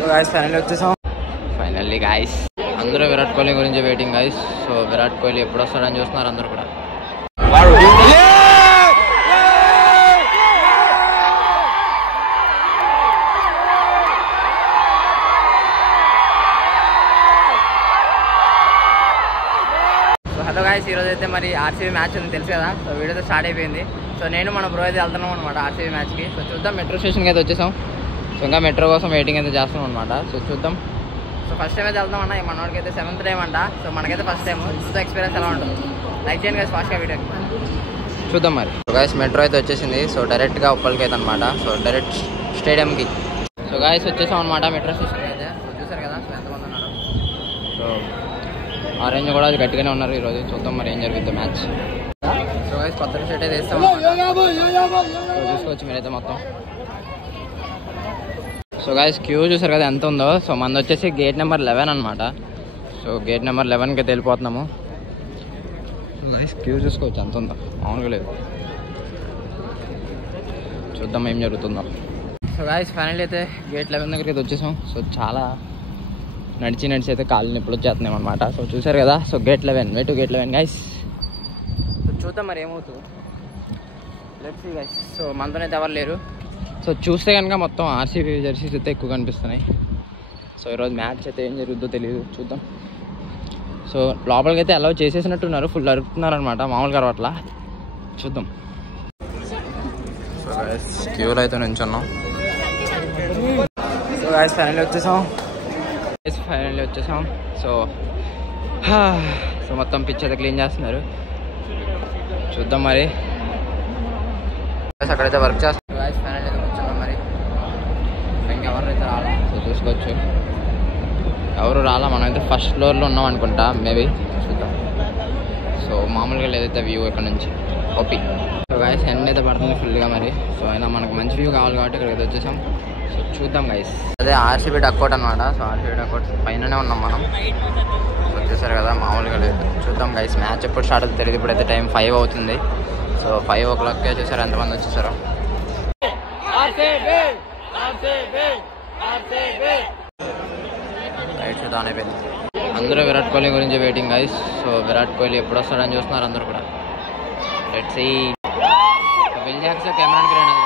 So guys finally వచ్చేసాం. Finally guys అందరూ విరాట్ కోహ్లీ గురించి waiting guys. So Virat Kohli ఎప్పుడు వస్తాడని చూస్తున్నారు అందరూ కూడా. హలో గాయస్, ఈరోజు అయితే మరి ఆర్సీబీ మ్యాచ్ ఉంది తెలుసు కదా. సో వీడియోతో స్టార్ట్ అయిపోయింది. సో నేను మన బ్రో అయితే వెళ్తున్నాం అనమాట ఆర్సీబీ మ్యాచ్కి. సో చూద్దాం, మెట్రో స్టేషన్కి అయితే వచ్చేసాం. సో ఇంకా మెట్రో కోసం వెయిటింగ్ అయితే చేస్తున్నాం అనమాట. సో చూద్దాం. సో ఫస్ట్ టైం అయితే వెళ్దాం అన్న, మనవాడికి అయితే 7th టైం అంట. సో మనకైతే ఫస్ట్ టైం. చూద్దాం ఎక్స్పీరియన్స్ ఎలా ఉంటుంది. లైక్ చేయండి గైస్ ఫాస్ట్గా వీడియోకి. చూద్దాం మరి. సో గాయస్ మెట్రో అయితే వచ్చేసింది. సో డైరెక్ట్గా ఉప్పల్కి అయితే అనమాట. సో డైరెక్ట్ స్టేడియంకి. సో గాయస్ వచ్చేసాం అనమాట మెట్రో స్టేషన్కి అయితే. సో చూసారు కదా సో ఎంతమంది ఉన్నారు. సో ఆరెంజ్ కూడా అది గట్టిగానే ఉన్నారు ఈరోజు. చూద్దాం మరి ఏం జరుగుతుంది మ్యాచ్. సో గైస్ కొత్త షర్ట్ అయితే వేస్తాం. సో చూసుకోవచ్చు మీరైతే మొత్తం. సో గైస్ క్యూ చూసారు కదా ఎంత ఉందో. సో మనది వచ్చేసి గేట్ నెంబర్ 11 అనమాట. సో గేట్ నెంబర్ 11కి అయితే వెళ్ళిపోతున్నాము. సో గైస్ క్యూ చూసుకోవచ్చు ఎంత ఉందో, మామూలుగా లేదు. చూద్దాం ఏం జరుగుతుందో. సో గైస్ ఫైనల్ అయితే గేట్ 11 దగ్గరికి అయితే వచ్చేసాం. సో చాలా నడిచి అయితే కాళ్ళు నొప్పులు వచ్చేస్తున్నాం అనమాట. సో చూసారు కదా. So gate 11 way to gate 11 guys. So చూద్దాం మరి ఏమవుతుంది. Let's see guys. సో మనతోనైతే ఎవరు లేరు. సో చూస్తే కనుక మొత్తం ఆర్సీబీ జెర్సీస్ అయితే ఎక్కువ కనిపిస్తున్నాయి. సో ఈరోజు మ్యాచ్ అయితే ఏం జరుగుతుందో తెలియదు, చూద్దాం. సో లోపలికి అయితే అలౌ చేసేసినట్టున్నారు, ఫుల్ అరుపుతున్నారు అనమాట, మామూలుగా అట్లా. చూద్దాం. సో గైస్ క్యూలో అయితే నుంచున్నాం. సో గైస్ ఫైనల్లీ వచ్చేసాం. సో మొత్తం పిచ్ అయితే క్లీన్ చేస్తున్నారు. చూద్దాం మరి. అక్కడైతే వర్క్ చేస్తున్నారు. ఫైనల్ అయితే కూర్చున్నాం మరి. ఇంకెవరు అయితే రాలా. సో చూసుకోవచ్చు ఎవరు రాలా. మనం అయితే ఫస్ట్ ఫ్లోర్లో ఉన్నాం అనుకుంటా మేబీ. చూద్దాం. సో మామూలుగా లేదైతే వ్యూ ఇక్కడ నుంచి ఓపీ. సో గైస్ ఎండ్ అయితే పడుతుంది ఫుల్గా మరి. సో అయినా మనకు మంచి వ్యూ కావాలి కాబట్టి ఇక్కడికి వచ్చేసాం. సో చూద్దాం గైస్. అదే ఆర్సీబీ డక్అవుట్ అనమాట. సో ఆర్సీబీ డక్అవుట్ పైననే ఉన్నాం మనం. సో చూసారు కదా మామూలుగా లేదు. చూద్దాం గైస్ మ్యాచ్ ఎప్పుడు స్టార్ట్ అవుతుంది తెలియదు. ఇప్పుడైతే టైం 5 అవుతుంది. సో 5 o'clockకే చూసారు ఎంతమంది వచ్చేసారు. రైట్ చూద్దాం అయిపోయింది. అందరూ విరాట్ కోహ్లీ గురించి waiting guys. So Virat Kohli ఎప్పుడు వస్తాడని చూస్తున్నారు అందరూ కూడా. Let's see. Will Jacks Cameron Green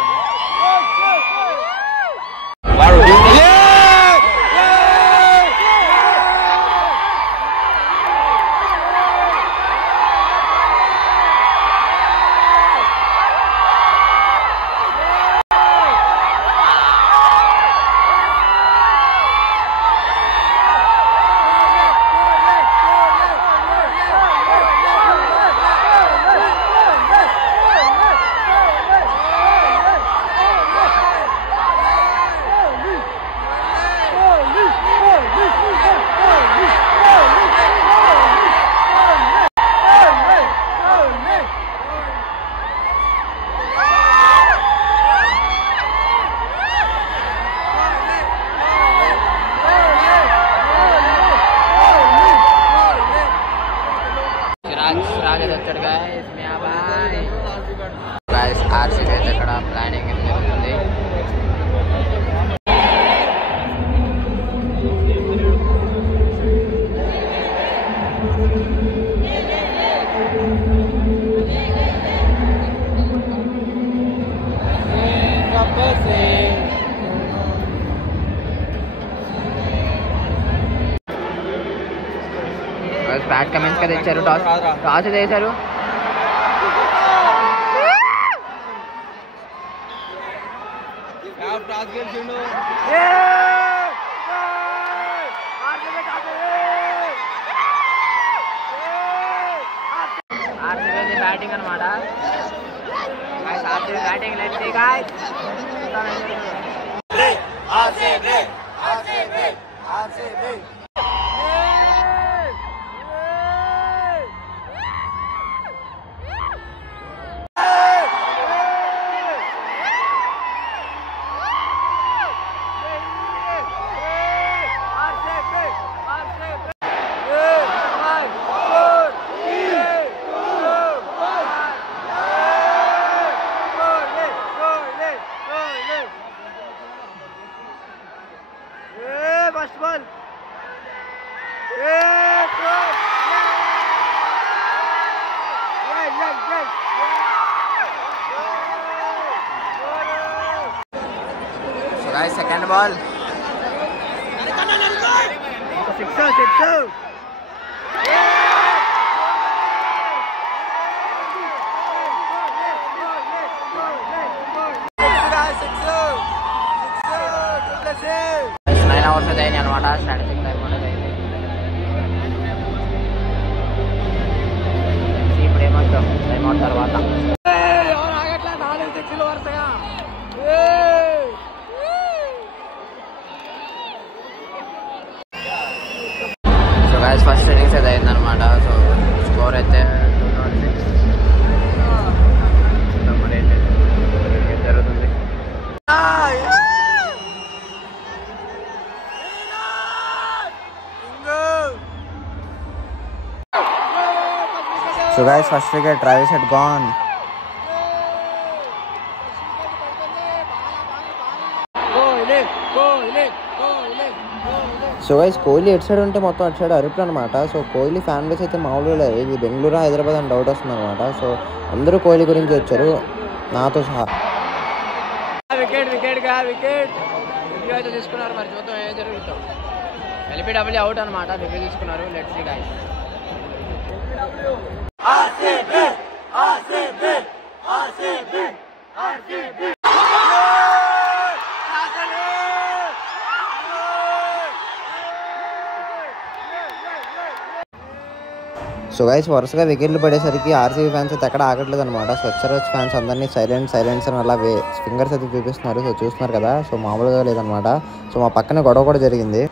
వచ్చాడు గైస్. గైస్ ఆర్సీబీ అయితే ఇక్కడ ప్లానింగ్ జరుగుతుంది. బ్యాట్ కమెంట్స్ కదా ఇచ్చారు. టాస్ అయితే వేశారు. బ్యాటింగ్ అనమాట. Batting Yeah! Last ball. So guys, second ball. Sixer. Nine hours అయింది అనమాట. స్టాటిస్టిక్ టైం కూడా అయింది. ఇప్పుడు ఏమంటాం టైం అవుట్ తర్వాత. సో గైస్ ఫస్ట్ ఇన్నింగ్స్ అయితే అయింది అనమాట. సో స్కోర్ అయితే 206. మరి ఏం జరుగుతుంది. So guys, first wicket, Travis had gone. So guys Kohli ఎటు సైడ్ ఉంటే మొత్తం అటు సైడ్ అరుపులు అనమాట. సో కోహ్లీ ఫ్యాన్ బేస్ అయితే మామూలుగా లేదు. ఇది బెంగళూరు హైదరాబాద్ అని డౌట్ వస్తుంది అనమాట. సో అందరూ కోహ్లీ గురించి వచ్చారు నాతో సహా. వికెట్ రివ్యూ అయితే తీసుకున్నారు. మరి చూద్దాం ఏం జరుగుతాం. ఎల్బిడబ్ల్యూ అవుట్ అనమాట. రివ్యూ తీసుకున్నారు. Let's see guys. So guys వరుసగా వికెట్లు పడేసరికి ఆర్సీబీ ఫ్యాన్స్ అయితే ఎక్కడ ఆగట్లేదు అనమాట. స్వచ్ఛరాజ్ ఫ్యాన్స్ అందరినీ సైలెంట్స్ అని అలా ఫింగర్స్ అయితే చూపిస్తున్నారు. సో చూస్తున్నారు కదా. సో మామూలుగా లేదనమాట. సో మా పక్కన గొడవ కూడా జరిగింది.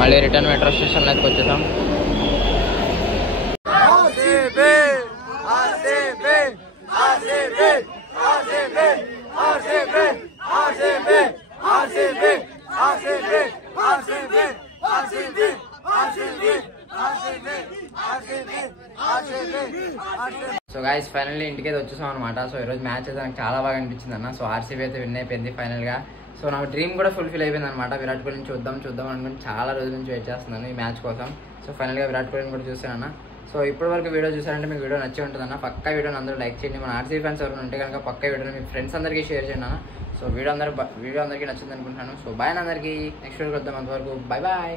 మళ్ళీ రిటర్న్ మెట్రో స్టేషన్ దగ్గరికి వచ్చేసాం. సో గైస్ ఫైనల్లీ ఇంటికైతే వచ్చేసాం అనమాట. సో ఈరోజు మ్యాచ్ అయితే నాకు చాలా బాగా అనిపించింది అన్న. సో ఆర్సీబీ అయితే విన్ అయిపోయింది ఫైనల్గా. సో నాకు డ్రీమ్ కూడా ఫుల్ఫిల్ అయిపోయింది అనమాట. విరాట్ కోహ్లీని చూద్దాం అనుకుని చాలా రోజుల నుంచి వెయిట్ చేస్తున్నాను ఈ మ్యాచ్ కోసం. సో ఫైనల్గా విరాట్ కోహ్లీని కూడా చూసానన్న. సో ఇప్పటి వరకు వీడియో చూసారంటే మీకు వీడియో నచ్చి ఉంటుందన్న. పక్కా వీడియోని అందరూ లైక్ చేయండి. మన ఆర్సీబీ ఫ్యాన్స్ ఎవరైనా ఉంటే కనుక పక్కా వీడియోని మీ ఫ్రెండ్స్ అందరికీ షేర్ చేయండి అన్న. సో వీడియో అందరికీ నచ్చింది అనుకుంటున్నాను. సో బాయ్ అందరికీ. నెక్స్ట్ వీడియోకి వద్దాం. అంతవరకు బాయ్.